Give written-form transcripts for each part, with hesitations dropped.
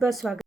बहुत-बहुत स्वागत।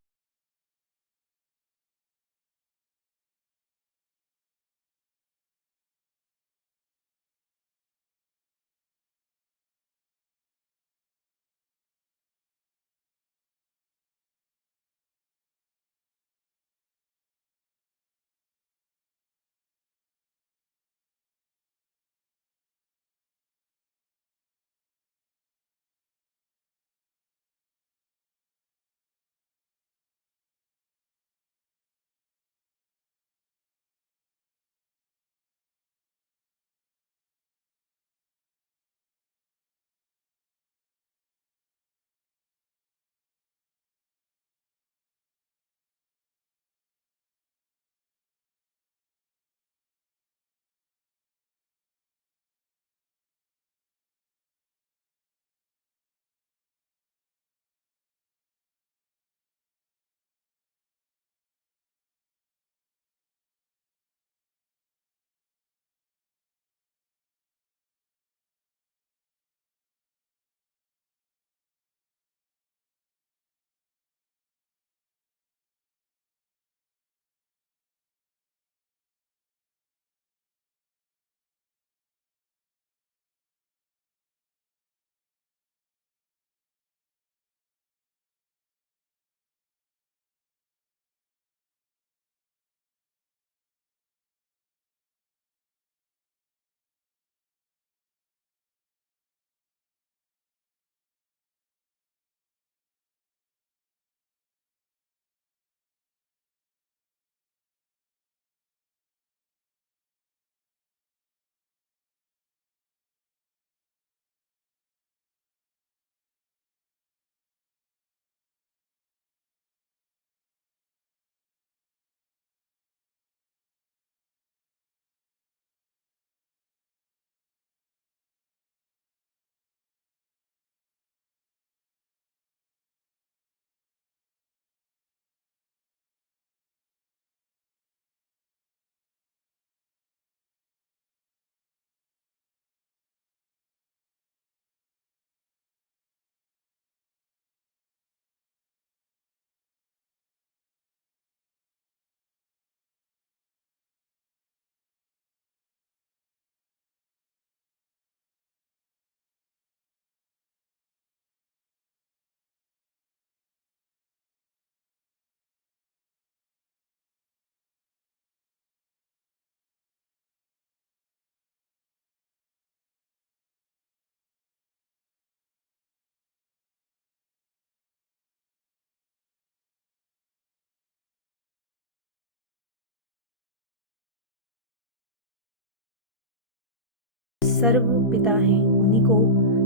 सर्व पिता हैं, उन्हीं को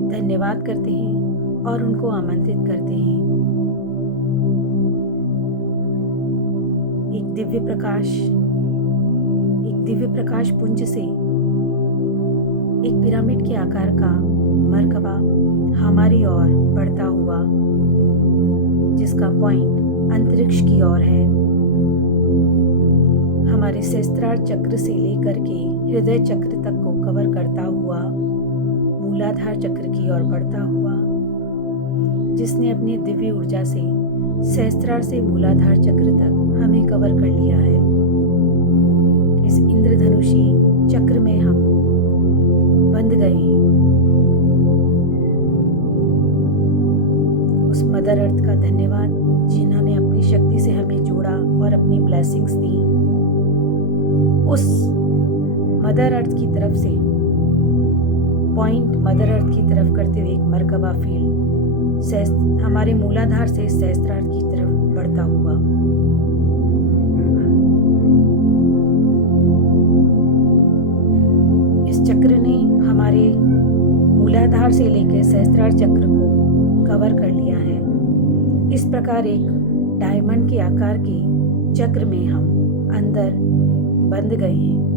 धन्यवाद करते हैं और उनको आमंत्रित करते हैं। एक दिव्य प्रकाश पुंज से एक पिरामिड के आकार का मरकबा हमारी ओर बढ़ता हुआ, जिसका पॉइंट अंतरिक्ष की ओर है, हमारे सहस्त्रार चक्र से लेकर के हृदय चक्र तक को कवर करता हुआ मूलाधार चक्र की ओर बढ़ता हुआ, जिसने अपनी दिव्य ऊर्जा से सहस्त्रार से मूलाधार चक्र तक हमें कवर कर लिया है। इस इंद्रधनुषी चक्र में हम बंध गए हैं। उस मदर अर्थ का धन्यवाद, जिन्होंने अपनी शक्ति से हमें जोड़ा और अपनी ब्लेसिंग्स दी। उस मदर अर्थ की तरफ से पॉइंट मदर अर्थ की तरफ करते हुए एक मरकबा फील्ड हमारे मूलाधार से सहस्त्रार की तरफ बढ़ता हुआ, इस चक्र ने हमारे मूलाधार से लेकर सहस्त्रार चक्र को कवर कर लिया है। इस प्रकार एक डायमंड के आकार के चक्र में हम अंदर बंध गए हैं।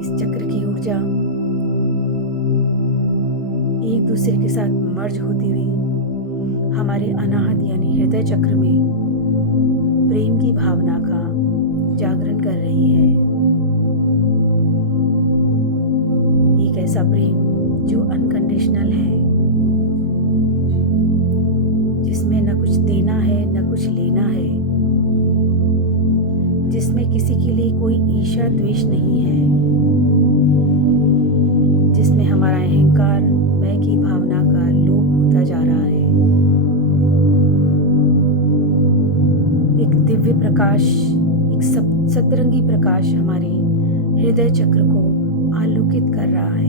इस चक्र की ऊर्जा एक दूसरे के साथ मर्ज होती हुई हमारे अनाहत यानी हृदय चक्र में प्रेम की भावना का जागरण कर रही है। एक ऐसा प्रेम जो अनकंडीशनल है, जिसमें न कुछ देना है न कुछ लेना है, जिसमें किसी के लिए कोई ईर्ष्या द्वेष नहीं है, जिसमें हमारा अहंकार मैं की भावना का लोप होता जा रहा है। एक दिव्य प्रकाश, एक सतरंगी प्रकाश हमारे हृदय चक्र को आलोकित कर रहा है।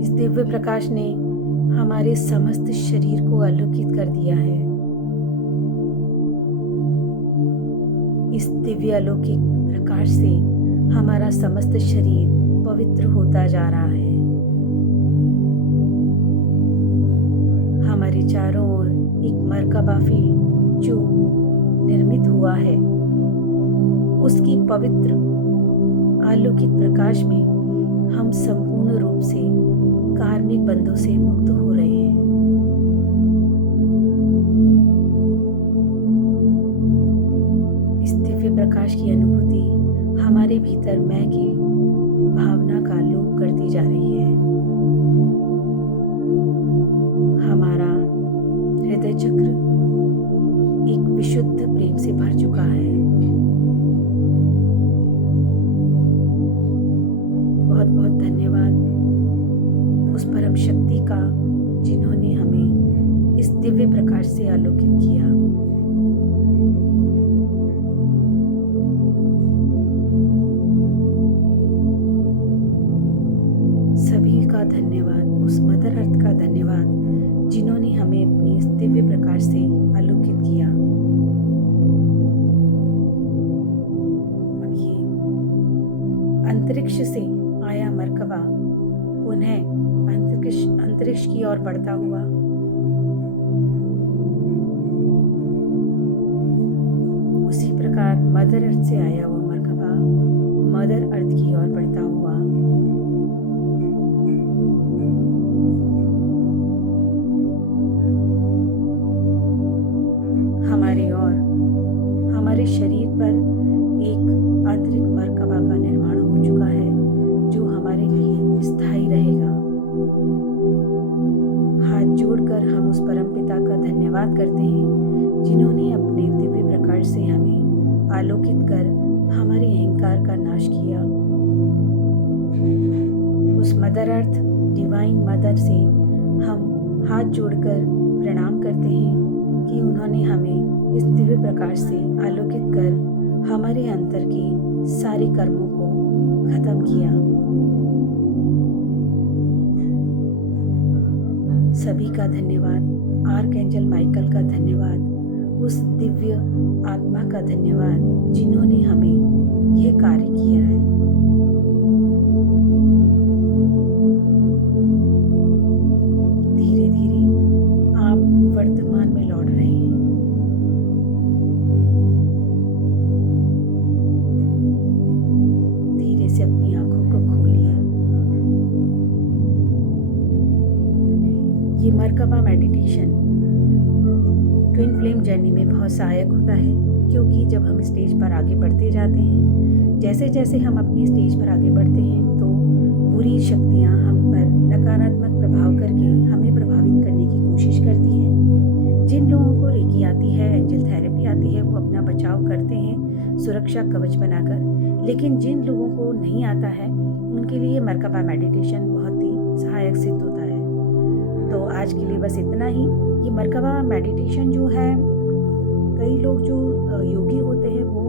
इस दिव्य प्रकाश ने हमारे समस्त शरीर को आलोकित कर दिया है। इस दिव्य अलौकिक प्रकाश से हमारा समस्त शरीर पवित्र होता जा रहा है। हमारे चारों ओर एक मरकबा फील्ड जो निर्मित हुआ है, उसकी पवित्र आलोकित प्रकाश में हम संपूर्ण रूप से कार्मिक बंधों से मुक्त हो रहे हैं। इस दिव्य प्रकाश की अनुभूति हमारे भीतर मैं की भावना का लोप करती जा रही है। हमारा हृदय चक्र एक विशुद्ध प्रेम से भर चुका है। बहुत बहुत धन्यवाद उस परम शक्ति का जिन्होंने हमें इस दिव्य प्रकाश से आलोकित किया। सभी का धन्यवाद, उस मदर अर्थ का धन्यवाद जिन्होंने हमें अपनी इस दिव्य प्रकाश से आलोकित किया। अब ये अंतरिक्ष से आया मरकबा पुनः अंतरिक्ष की ओर बढ़ता हुआ उसी प्रकार मदर अर्थ से आया हुआ मरकबा मदर अर्थ की ओर बढ़ता हुआ हमारे और हमारे शरीर पर एक आंतरिक मरकबा का निर्माण हो चुका है, जो हमारे लिए स्थायी रहेगा। हाथ जोड़कर हम उस परमपिता का धन्यवाद करते हैं जिन्होंने अपने दिव्य प्रकाश से हमें आलोकित कर हमारे अहंकार का नाश किया। उस मदर अर्थ डिवाइन मदर से हम हाथ जोड़कर प्रणाम करते हैं कि उन्होंने हमें इस दिव्य प्रकाश से आलोकित कर हमारे अंतर के सारे कर्मों को खत्म किया। सभी का धन्यवाद, आर्कएंजल माइकल का धन्यवाद, उस दिव्य आत्मा का धन्यवाद जिन्होंने हमें यह कार्य किया है। धीरे धीरे आप वर्तमान में लौट रहे हैं। धीरे से अपनी आंखों को खोलिए। ये मरकबा मेडिटेशन ट्विन फ्लेम जर्नी में बहुत सहायक होता है, क्योंकि जब हम स्टेज पर आगे बढ़ते जाते हैं, जैसे जैसे हम अपनी स्टेज पर आगे बढ़ते हैं तो बुरी शक्तियाँ हम पर नकारात्मक प्रभाव करके हमें प्रभावित करने की कोशिश करती हैं। जिन लोगों को रेकी आती है, एंजल थेरेपी आती है, वो अपना बचाव करते हैं सुरक्षा कवच बनाकर, लेकिन जिन लोगों को नहीं आता है उनके लिए मरकबा मेडिटेशन बहुत ही सहायक सिद्ध होता है। तो आज के लिए बस इतना ही। ये मरकबा मेडिटेशन जो है, कई लोग जो योगी होते हैं वो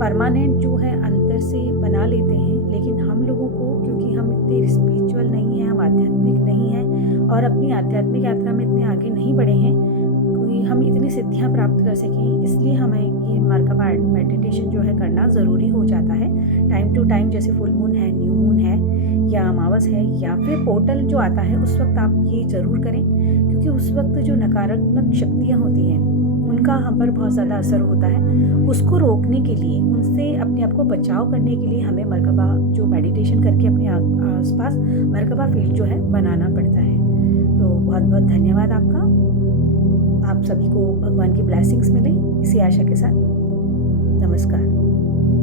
परमानेंट जो है अंतर से बना लेते हैं, लेकिन हम लोगों को, क्योंकि हम इतने स्पिरिचुअल नहीं हैं, हम आध्यात्मिक नहीं हैं और अपनी आध्यात्मिक यात्रा में इतने आगे नहीं बढ़े हैं कि हम इतनी सिद्धियां प्राप्त कर सकें, इसलिए हमें ये मरकबा मेडिटेशन जो है करना ज़रूरी हो जाता है। टाइम टू टाइम, जैसे फुल मून है, न्यू मून है या अमावस है या फिर पोर्टल जो आता है, उस वक्त आप ये ज़रूर करें, क्योंकि उस वक्त जो नकारात्मक शक्तियाँ होती हैं उनका हम पर बहुत ज़्यादा असर होता है। उसको रोकने के लिए, उनसे अपने आप को बचाव करने के लिए हमें मरकबा जो मेडिटेशन करके अपने आसपास मरकबा फील्ड जो है बनाना पड़ता है। तो बहुत बहुत धन्यवाद आपका। आप सभी को भगवान की ब्लेसिंग्स मिलें, इसी आशा के साथ नमस्कार।